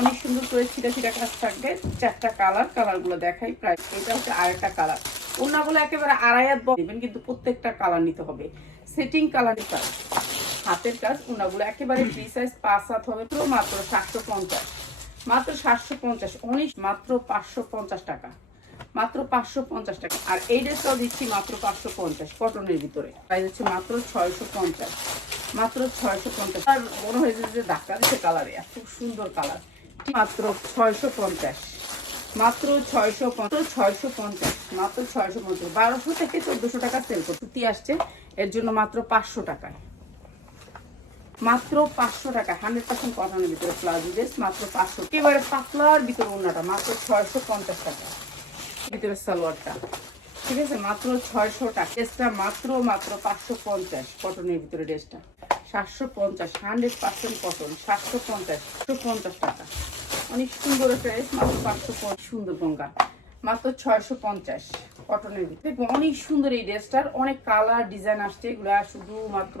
অনেক সুন্দর করে ছিটা ছিটা কাজ থাকবে চারটা কালার কালারগুলো দেখাই। প্রায় এটা হচ্ছে আরেকটা কালার ওনাগুলো একেবারে আড়াই হাত বড় কিন্তু প্রত্যেকটা কালার নিতে হবে। সেটিং কালার কাজ হাতের কাজ ওনাগুলো একেবারে ফ্রি সাইজ পাঁচ হাত হবে পুরো মাত্র সাতশো পঞ্চাশ। মাত্র সাতশো পঞ্চাশ উনিশ মাত্র পাঁচশো পঞ্চাশ টাকা। মাত্র পাঁচশো পঞ্চাশ টাকা। আর এই ড্রেসটাও দিচ্ছি মাত্র পাঁচশো পঞ্চাশ কটনের ভিতরে। প্রাইস হচ্ছে মাত্র ছয়শো পঞ্চাশ। মাত্র ছয়শো পঞ্চাশ। আর মনে হয়েছে যে ডাক্তার দিচ্ছে কালারে এত সুন্দর কালার মাত্র ছয়শো পঞ্চাশ। মাত্র ছয়শো মাত্র ছয়শো পঞ্চাশ, মাত্র ছয়শো পঞ্চাশ। বারোশো থেকে চোদ্দশো টাকা সেল করতে আসছে এর জন্য মাত্র পাঁচশো টাকায়। মাত্র পাঁচশো টাকা হান্ড্রেড পার্সেন্ট কটনের ভিতরে প্লাজো ড্রেস মাত্র পাঁচশো। একেবারে পাতলার ভিতরে ওনাটা মাত্র ছয়শো পঞ্চাশ টাকা। ভিতরে সালোয়ারটা, ঠিক আছে? মাত্র ছয়শো টাকা। ড্রেসটা মাত্র মাত্র পাঁচশো পঞ্চাশ, কটনের ভিতরে ড্রেসটা। সাতশো পঞ্চাশ, হান্ড্রেড পার্সেন্ট কটন, সাতশো পঞ্চাশ পঞ্চাশ টাকা। অনেক সুন্দর ড্রেস মাত্র পাঁচশো সুন্দর গঙ্গা মাত্র ছয়শো পঞ্চাশ, কটনের ভিতরে। অনেক সুন্দর এই ড্রেসটার, অনেক কালার, ডিজাইন আসছে, এগুলো শুধু মাত্র